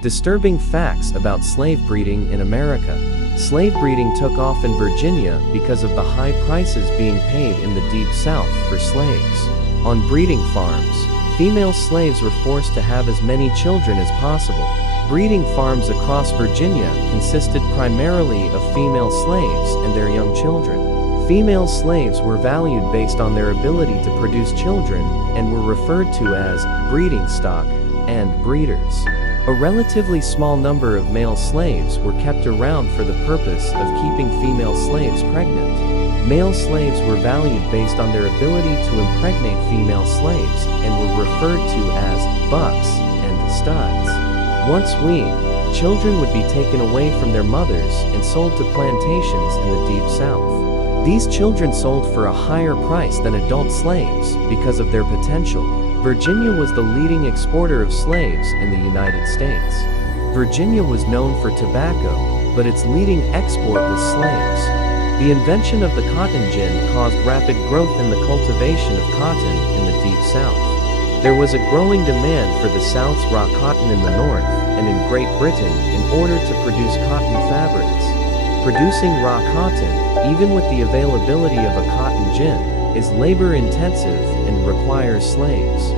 Disturbing facts about slave breeding in America. Slave breeding took off in Virginia because of the high prices being paid in the Deep South for slaves. On breeding farms, female slaves were forced to have as many children as possible. Breeding farms across Virginia consisted primarily of female slaves and their young children. Female slaves were valued based on their ability to produce children and were referred to as breeding stock and breeders. A relatively small number of male slaves were kept around for the purpose of keeping female slaves pregnant. Male slaves were valued based on their ability to impregnate female slaves and were referred to as bucks and studs. Once weaned, children would be taken away from their mothers and sold to plantations in the Deep South. These children sold for a higher price than adult slaves because of their potential. Virginia was the leading exporter of slaves in the United States. Virginia was known for tobacco, but its leading export was slaves. The invention of the cotton gin caused rapid growth in the cultivation of cotton in the Deep South. There was a growing demand for the South's raw cotton in the North and in Great Britain in order to produce cotton fabrics. Producing raw cotton, even with the availability of a cotton gin, is labor-intensive and requires slaves.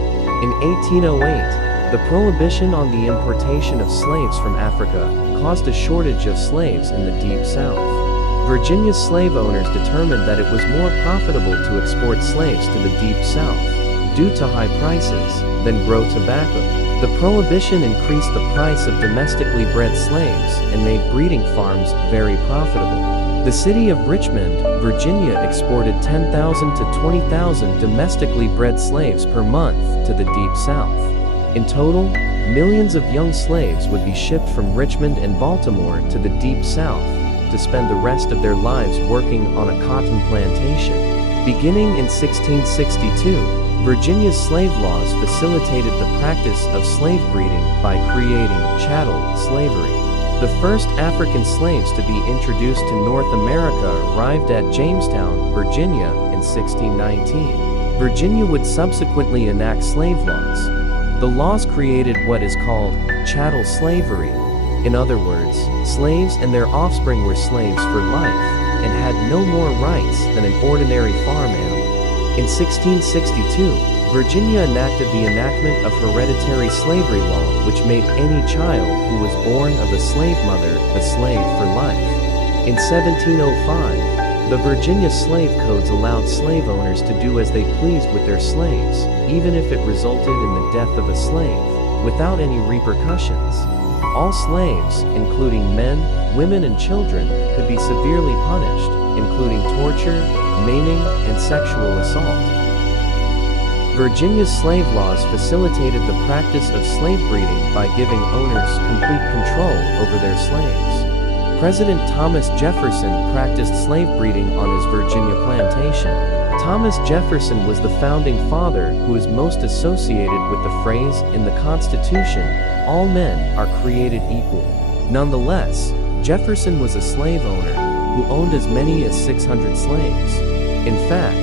In 1808, the prohibition on the importation of slaves from Africa caused a shortage of slaves in the Deep South. Virginia's slave owners determined that it was more profitable to export slaves to the Deep South, due to high prices, than grow tobacco. The prohibition increased the price of domestically bred slaves and made breeding farms very profitable. The city of Richmond, Virginia exported 10,000 to 20,000 domestically bred slaves per month to the Deep South. In total, millions of young slaves would be shipped from Richmond and Baltimore to the Deep South to spend the rest of their lives working on a cotton plantation. Beginning in 1662, Virginia's slave laws facilitated the practice of slave breeding by creating chattel slavery. The first African slaves to be introduced to North America arrived at Jamestown, Virginia, in 1619. Virginia would subsequently enact slave laws. The laws created what is called chattel slavery. In other words, slaves and their offspring were slaves for life and had no more rights than an ordinary farm animal. In 1662, Virginia enacted the enactment of hereditary slavery law, which made any child who was born of a slave mother a slave for life. In 1705, the Virginia slave codes allowed slave owners to do as they pleased with their slaves, even if it resulted in the death of a slave, without any repercussions. All slaves, including men, women, and children, could be severely punished, including torture, maiming, and sexual assault. Virginia's slave laws facilitated the practice of slave breeding by giving owners complete control over their slaves. President Thomas Jefferson practiced slave breeding on his Virginia plantation. Thomas Jefferson was the founding father who is most associated with the phrase in the Constitution, "All men are created equal." Nonetheless, Jefferson was a slave owner who owned as many as 600 slaves. In fact,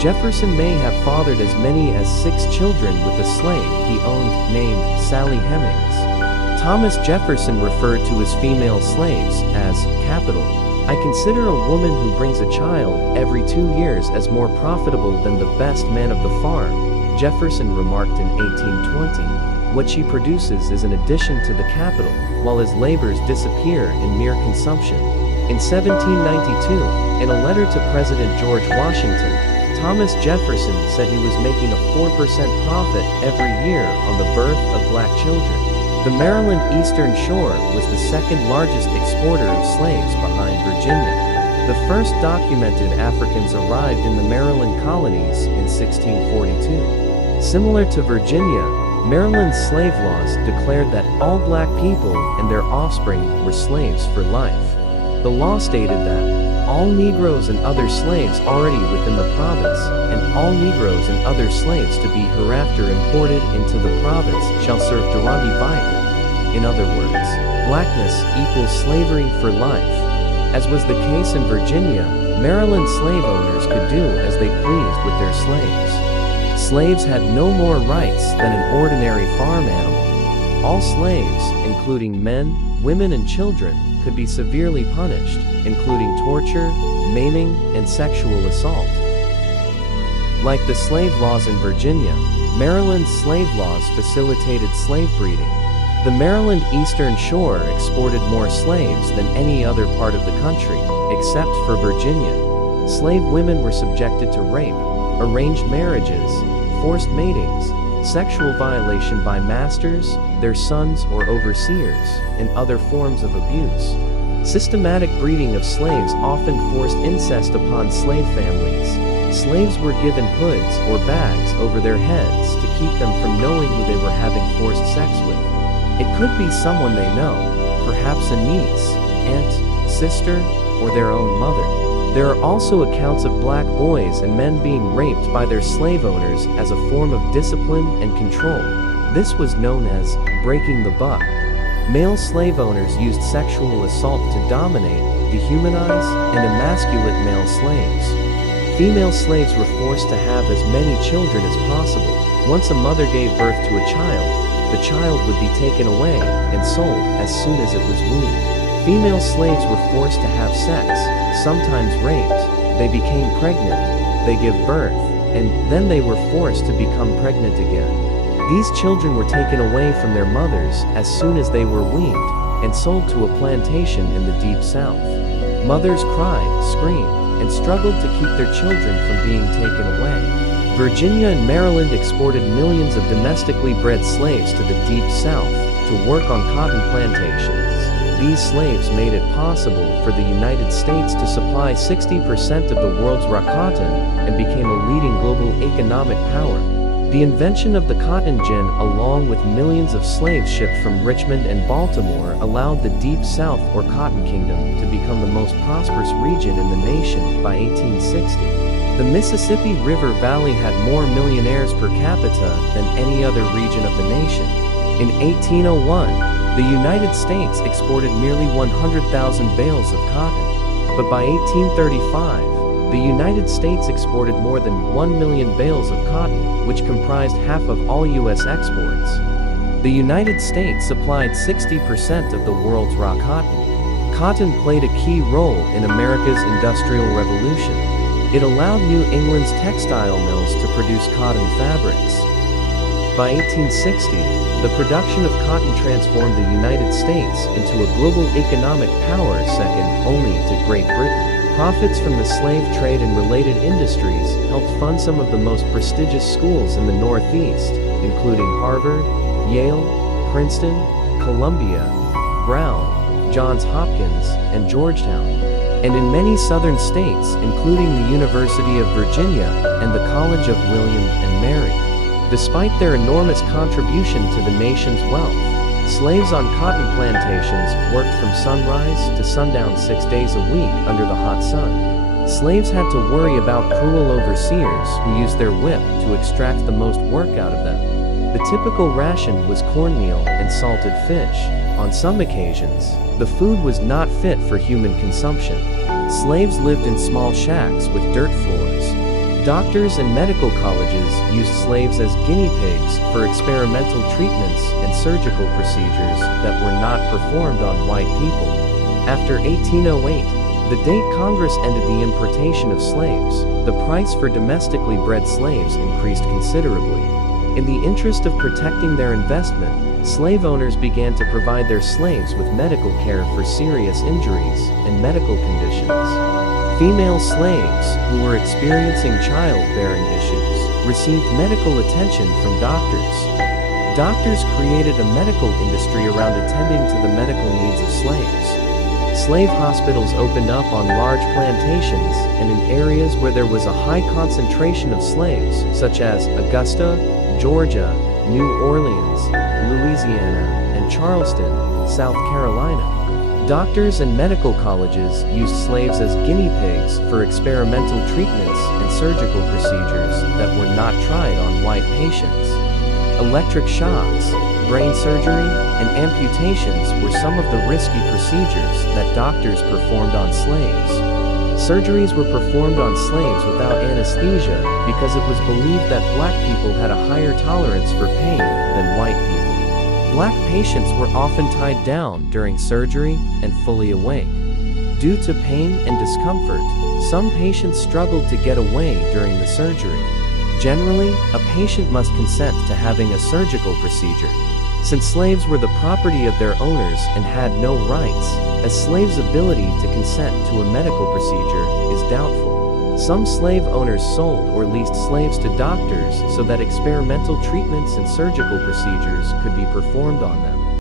Jefferson may have fathered as many as 6 children with a slave he owned named Sally Hemings. Thomas Jefferson referred to his female slaves as capital. "I consider a woman who brings a child every 2 years as more profitable than the best man of the farm," Jefferson remarked in 1820. "What she produces is an addition to the capital, while his labors disappear in mere consumption." In 1792, in a letter to President George Washington, Thomas Jefferson said he was making a 4% profit every year on the birth of black children. The Maryland Eastern Shore was the second largest exporter of slaves behind Virginia. The first documented Africans arrived in the Maryland colonies in 1642. Similar to Virginia, Maryland's slave laws declared that all black people and their offspring were slaves for life. The law stated that all Negroes and other slaves already within the province, and all Negroes and other slaves to be hereafter imported into the province shall serve durante vita. In other words, blackness equals slavery for life. As was the case in Virginia, Maryland slave owners could do as they pleased with their slaves. Slaves had no more rights than an ordinary farm animal. All slaves, including men, women, and children, could be severely punished, including torture, maiming, and sexual assault. Like the slave laws in Virginia, Maryland's slave laws facilitated slave breeding. The Maryland Eastern Shore exported more slaves than any other part of the country, except for Virginia. Slave women were subjected to rape, arranged marriages, forced matings, sexual violation by masters, their sons or overseers, and other forms of abuse. Systematic breeding of slaves often forced incest upon slave families. Slaves were given hoods or bags over their heads to keep them from knowing who they were having forced sex with. It could be someone they know, perhaps a niece, aunt, sister, or their own mother. There are also accounts of black boys and men being raped by their slave owners as a form of discipline and control. This was known as breaking the buck. Male slave owners used sexual assault to dominate, dehumanize, and emasculate male slaves. Female slaves were forced to have as many children as possible. Once a mother gave birth to a child, the child would be taken away and sold as soon as it was weaned. Female slaves were forced to have sex, sometimes raped, they became pregnant, they give birth, and then they were forced to become pregnant again. These children were taken away from their mothers as soon as they were weaned, and sold to a plantation in the Deep South. Mothers cried, screamed, and struggled to keep their children from being taken away. Virginia and Maryland exported millions of domestically bred slaves to the Deep South to work on cotton plantations. These slaves made it possible for the United States to supply 60% of the world's raw cotton and became a leading global economic power. The invention of the cotton gin, along with millions of slaves shipped from Richmond and Baltimore, allowed the Deep South or Cotton Kingdom to become the most prosperous region in the nation by 1860. The Mississippi River Valley had more millionaires per capita than any other region of the nation. In 1801, the United States exported nearly 100,000 bales of cotton. But by 1835, the United States exported more than 1 million bales of cotton, which comprised half of all U.S. exports. The United States supplied 60% of the world's raw cotton. Cotton played a key role in America's Industrial Revolution. It allowed New England's textile mills to produce cotton fabrics. By 1860, the production of cotton transformed the United States into a global economic power second only to Great Britain. Profits from the slave trade and related industries helped fund some of the most prestigious schools in the Northeast, including Harvard, Yale, Princeton, Columbia, Brown, Johns Hopkins, and Georgetown, and in many southern states, including the University of Virginia and the College of William and Mary. Despite their enormous contribution to the nation's wealth, slaves on cotton plantations worked from sunrise to sundown 6 days a week under the hot sun. Slaves had to worry about cruel overseers who used their whip to extract the most work out of them. The typical ration was cornmeal and salted fish. On some occasions, the food was not fit for human consumption. Slaves lived in small shacks with dirt floors. Doctors and medical colleges used slaves as guinea pigs for experimental treatments and surgical procedures that were not performed on white people. After 1808, the date Congress ended the importation of slaves, the price for domestically bred slaves increased considerably. In the interest of protecting their investment, slave owners began to provide their slaves with medical care for serious injuries and medical conditions. Female slaves, who were experiencing childbearing issues, received medical attention from doctors. Doctors created a medical industry around attending to the medical needs of slaves. Slave hospitals opened up on large plantations and in areas where there was a high concentration of slaves, such as Augusta, Georgia, New Orleans, Louisiana, and Charleston, South Carolina. Doctors and medical colleges used slaves as guinea pigs for experimental treatments and surgical procedures that were not tried on white patients. Electric shocks, brain surgery, and amputations were some of the risky procedures that doctors performed on slaves. Surgeries were performed on slaves without anesthesia because it was believed that black people had a higher tolerance for pain than white people. Black patients were often tied down during surgery and fully awake. Due to pain and discomfort, some patients struggled to get away during the surgery. Generally, a patient must consent to having a surgical procedure. Since slaves were the property of their owners and had no rights, a slave's ability to consent to a medical procedure is doubtful. Some slave owners sold or leased slaves to doctors so that experimental treatments and surgical procedures could be performed on them.